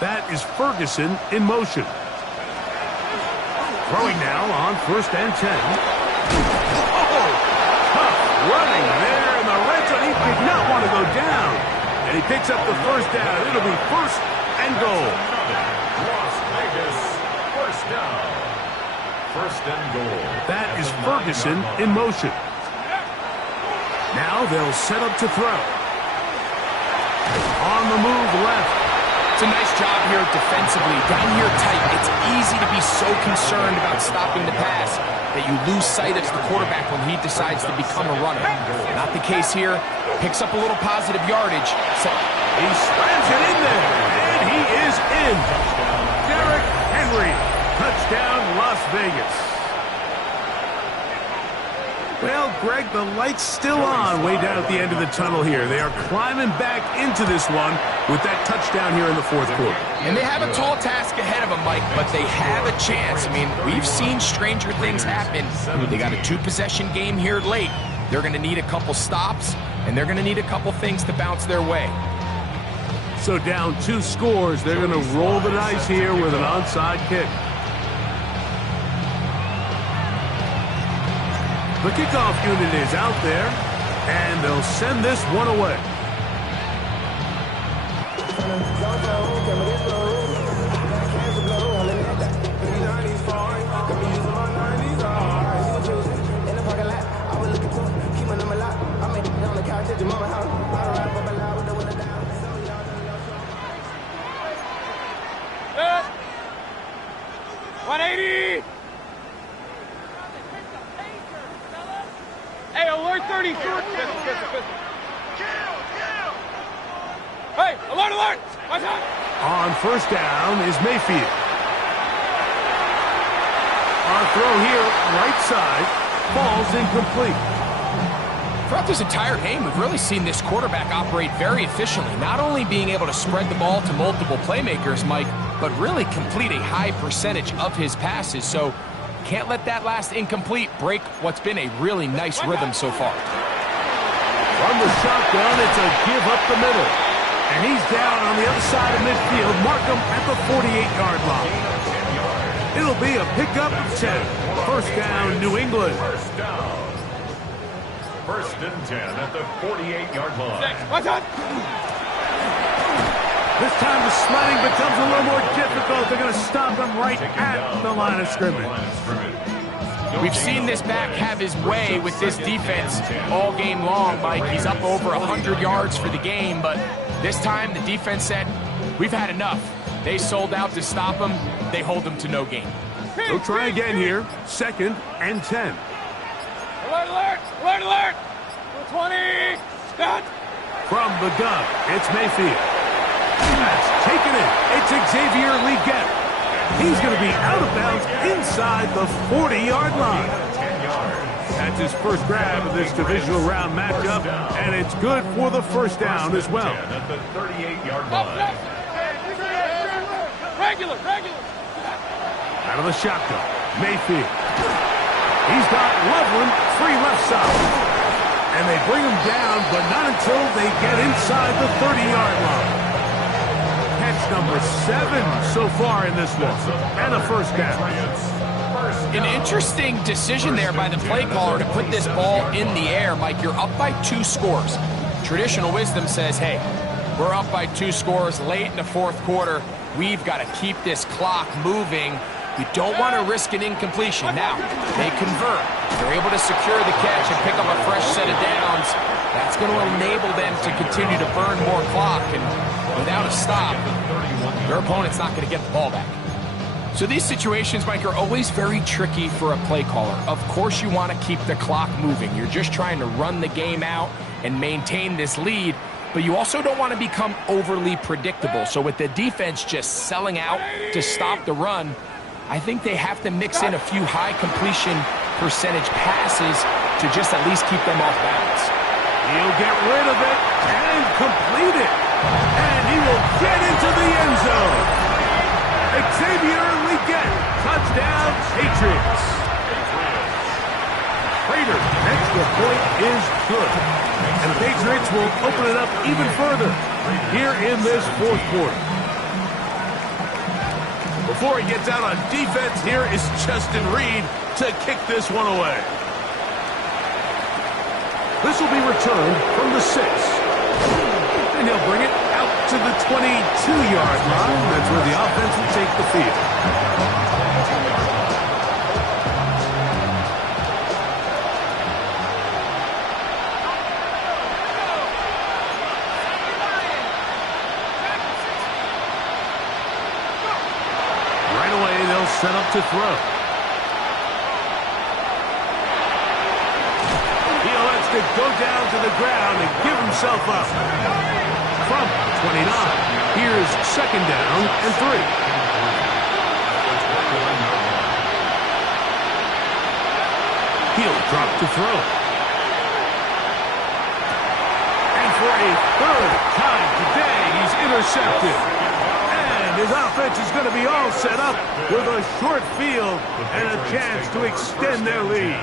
That is Ferguson in motion. Throwing now on 1st and 10. Oh, tough running there in the red zone. He did not want to go down. And he picks up the first down. It'll be 1st and goal. Las Vegas first down. 1st and goal. That is Ferguson in motion. Now they'll set up to throw. On the move left. It's a nice job here defensively. Down here tight, it's easy to be so concerned about stopping the pass that you lose sight of the quarterback when he decides to become a runner. Not the case here. Picks up a little positive yardage. He slams it in there, and he is in. Derrick Henry, touchdown Las Vegas. Well, Greg, the light's still on way down at the end of the tunnel here. They are climbing back into this one with that touchdown here in the 4th quarter. And they have a tall task ahead of them, Mike, but they have a chance. I mean, we've seen stranger things happen. They got a 2-possession game here late. They're going to need a couple stops, and they're going to need a couple things to bounce their way. So down 2 scores, they're going to roll the dice here with an onside kick. The kickoff unit is out there, and they'll send this one away. Hey, alert 33. Hey, alert, alert. Watch out. On 1st down is Mayfield. Our throw here, right side, falls incomplete. Throughout this entire game, we've really seen this quarterback operate very efficiently, not only being able to spread the ball to multiple playmakers, Mike, but really complete a high percentage of his passes. So can't let that last incomplete break what's been a really nice rhythm so far. From the shotgun, it's a give up the middle. And he's down on the other side of midfield. Mark him at the 48-yard line. It'll be a pickup of 10. First down, New England. First down. 1st and 10 at the 48-yard line. Watch out. This time the sledding becomes a little more difficult. They're going to stop him right at the line of scrimmage. We've seen this back have his way with this defense all game long, Mike. He's up over 100 yards for the game, but this time the defense said, we've had enough. They sold out to stop him. They hold him to no gain. They'll try again here. 2nd and 10. Alert, alert, alert, alert. 20, start. From the gun, it's Mayfield. That's taken in. It's Xavier Leggett. He's going to be out of bounds inside the 40-yard line. That's his first grab of this divisional round matchup, and it's good for the first down as well. At the 38-yard line. Regular. Out of the shotgun, Mayfield. He's got Loveland free left side. And they bring him down, but not until they get inside the 30-yard line. Catch number 7 so far in this one, and a first down. An interesting decision there by the play caller to put this ball in the air. Mike, you're up by 2 scores. Traditional wisdom says, hey, we're up by 2 scores late in the 4th quarter. We've got to keep this clock moving. You don't want to risk an incompletion. Now, they convert. They're able to secure the catch and pick up a fresh set of downs. That's going to enable them to continue to burn more clock. And without a stop, your opponent's not going to get the ball back. So these situations, Mike, are always very tricky for a play caller. Of course you want to keep the clock moving. You're just trying to run the game out and maintain this lead. But you also don't want to become overly predictable. So with the defense just selling out to stop the run, I think they have to mix in a few high completion percentage passes to just at least keep them off balance. He'll get rid of it and complete it. And he will get into the end zone. Xavier Leggett, touchdown Patriots. Raiders' extra point is good. And the Patriots will open it up even further here in this 4th quarter. Before he gets out on defense, here is Justin Reed to kick this one away. This will be returned from the 6. And he'll bring it out to the 22-yard line. That's where the offense will take the field. Set up to throw. He elects to go down to the ground and give himself up. From 29, here's 2nd down and 3. He'll drop to throw. And for a 3rd time today, he's intercepted. His offense is going to be all set up with a short field and a chance to extend their lead.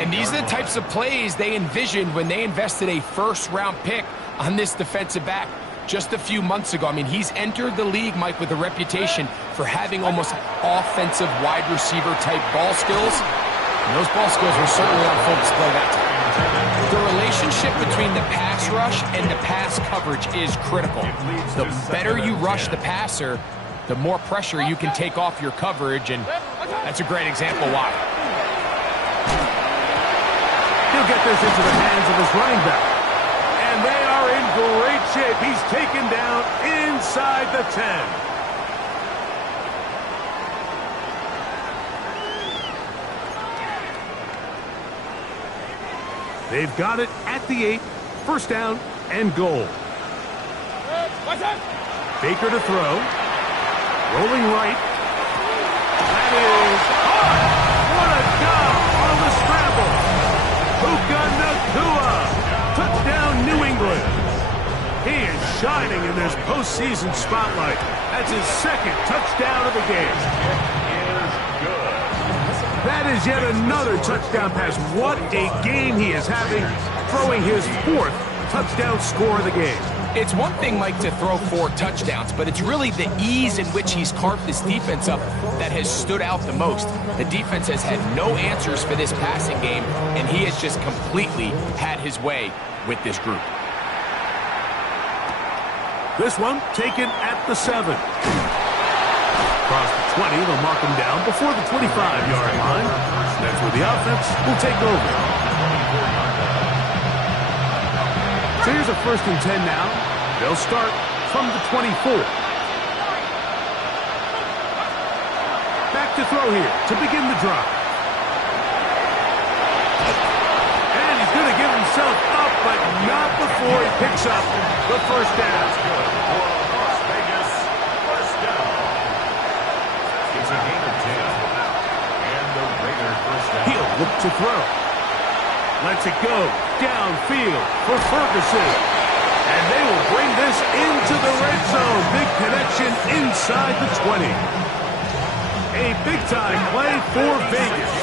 And these are the types of plays they envisioned when they invested a 1st-round pick on this defensive back just a few months ago. I mean, he's entered the league, Mike, with a reputation for having almost offensive wide receiver type ball skills. And those ball skills were certainly on full display that time. The relationship between the pass rush and the pass coverage is critical. The better you rush the passer, the more pressure you can take off your coverage, and that's a great example why. He'll get this into the hands of his running back. And they are in great shape. He's taken down inside the 10. They've got it at the 8, 1st down and goal. Baker to throw. Rolling right. That is hard. What a job on the scramble. Puka Nacua. Touchdown, New England. He is shining in this postseason spotlight. That's his 2nd touchdown of the game. That is yet another touchdown pass. What a game he is having, throwing his 4th touchdown score of the game. It's one thing, Mike, to throw 4 touchdowns, but it's really the ease in which he's carved this defense up that has stood out the most. The defense has had no answers for this passing game, and he has just completely had his way with this group. This one taken at the 7. Across the 20, they'll mark him down before the 25-yard line. That's where the offense will take over. So here's a 1st and 10 now. They'll start from the 24. Back to throw here to begin the drive. And he's going to give himself up, but not before he picks up the 1st down. Las Vegas, 1st down. It's a gain of 10. And the Raiders 1st down. He'll look to throw. Lets it go downfield for Ferguson. And they will bring this into the red zone. Big connection inside the 20. A big-time play for Vegas.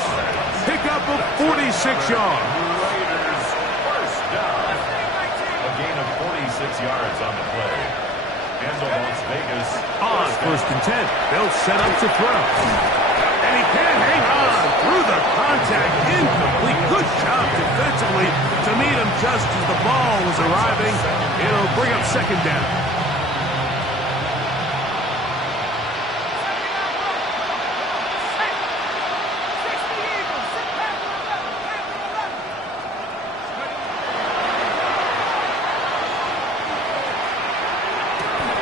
Pickup of 46 yards. Raiders 1st down. A gain of 46 yards on the play. And the Las Vegas On 1st and 10, they'll set up to throw. And he can't hang on through the contact. Incomplete. Good job defensively to meet him just as the ball was arriving. It'll bring up 2nd down.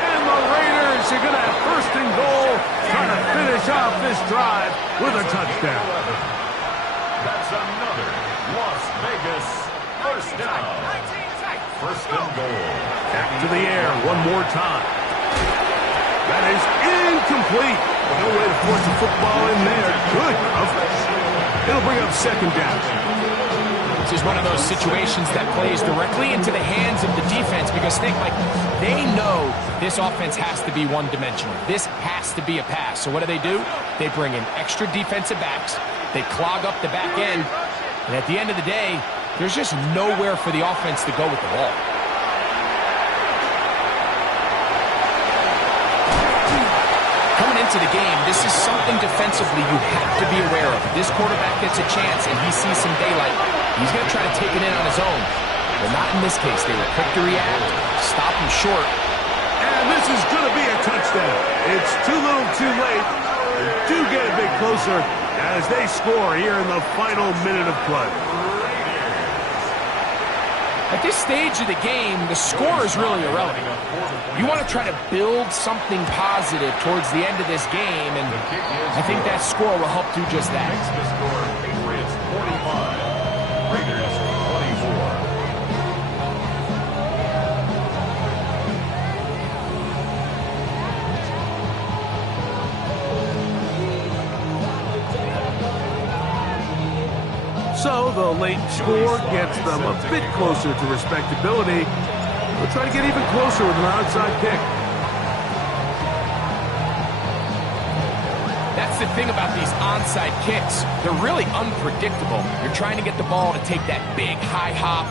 And the Raiders are going to have 1st and goal, trying to finish off this drive with a touchdown. That's another Las Vegas 1st down. 1st and goal. Back to the air one more time. That is incomplete. No way to force a football in there. Good coverage. It'll bring up 2nd down. This is one of those situations that plays directly into the hands of the defense because they know this offense has to be one-dimensional. This has to be a pass. So what do? They bring in extra defensive backs. They clog up the back end. And at the end of the day, there's just nowhere for the offense to go with the ball. Coming into the game, this is something defensively you have to be aware of. This quarterback gets a chance and he sees some daylight. He's going to try to take it in on his own. But not in this case. They were quick to react, stop him short. And this is going to be a touchdown. It's too little too late. They do get a bit closer as they score here in the final minute of play. At this stage of the game, the score is really irrelevant. You want to try to build something positive towards the end of this game, and I think that score will help do just that. The score, Patriots 45, Raiders 24. So the late score gets them a bit closer to respectability. They'll try to get even closer with an onside kick. That's the thing about these onside kicks. They're really unpredictable. You're trying to get the ball to take that big high hop,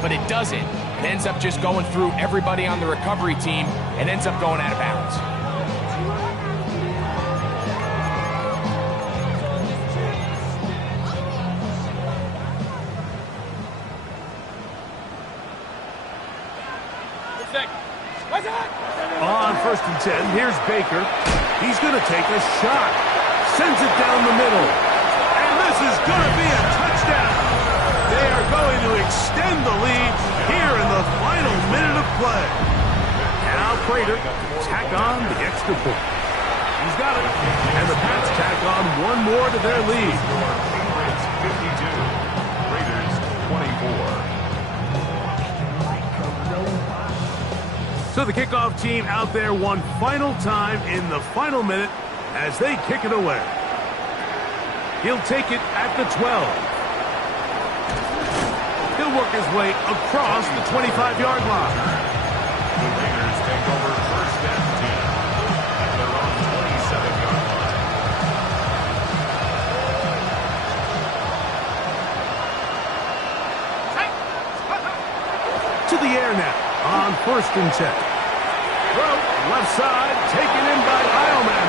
but it doesn't. It ends up just going through everybody on the recovery team and ends up going out of bounds. On 1st and 10, here's Baker. He's going to take a shot. Sends it down the middle. And this is going to be a touchdown. They are going to extend the lead here in the final minute of play. Now Prater tack on the extra point. He's got it. And the Pats tack on one more to their lead. Patriots 52, Raiders 24. So the kickoff team out there one final time in the final minute as they kick it away. He'll take it at the 12. He'll work his way across the 25-yard line. The Raiders take over 1st and 10 at their own 27-yard line. To the air now on 1st and 10. Throw, left side, taken in by Heilman.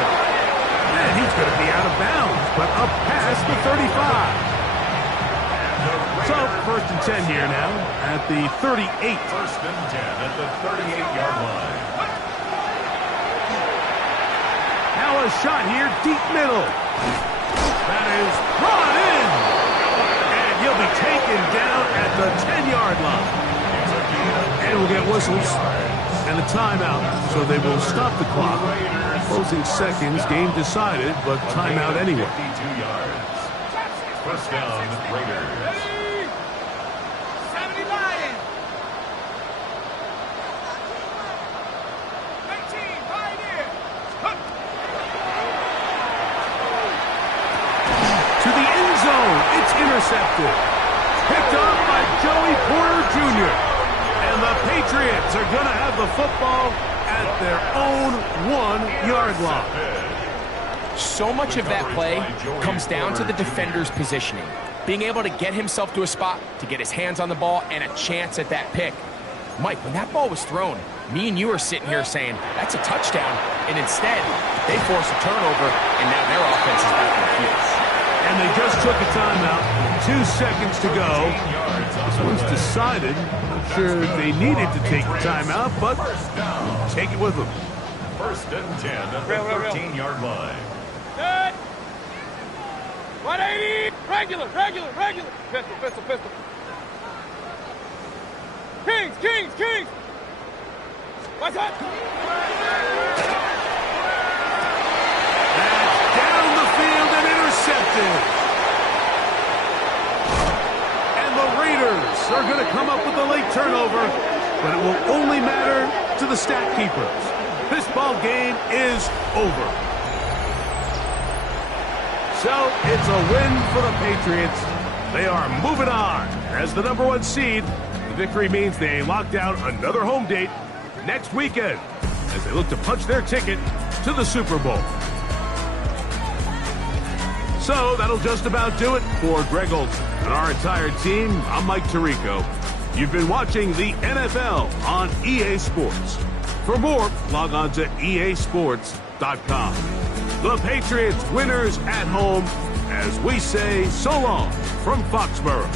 And he's going to be out of bounds, but up past the 35. So 1st and 10 here now at the 38. 1st and 10 at the 38-yard line. a shot here, deep middle. That is brought in. And he'll be taken down at the 10-yard line. And we'll get whistles and a timeout, so they will stop the clock. Closing seconds, game decided, but timeout anyway. 52 yards. First down, Raiders. 70 Lions. 19 Pioneers. To the end zone, it's intercepted. Picked up by Joey Porter Jr. And the Patriots are going to have the football at their own 1-yard line. So much of that play comes down to the defender's positioning. Being able to get himself to a spot, to get his hands on the ball, and a chance at that pick. Mike, when that ball was thrown, me and you are sitting here saying, that's a touchdown. And instead, they force a turnover, and now their offense is back on the field. And they just took a timeout. 2 seconds to go. This one's decided. Not sure they needed to take the timeout, but take it with them. First and 10 at the 13-yard line. Good. 180. Regular. Pistol. Kings. What's up? That's down the field and intercepted. And the Raiders are going to come up with a late turnover, but it will only matter to the stat keepers. This ball game is over. So it's a win for the Patriots. They are moving on as the #1 seed. The victory means they lock down another home date next weekend as they look to punch their ticket to the Super Bowl. So that'll just about do it for Greg Olson and our entire team. I'm Mike Tirico. You've been watching the NFL on EA Sports. For more, log on to easports.com. The Patriots winners at home as we say so long from Foxborough.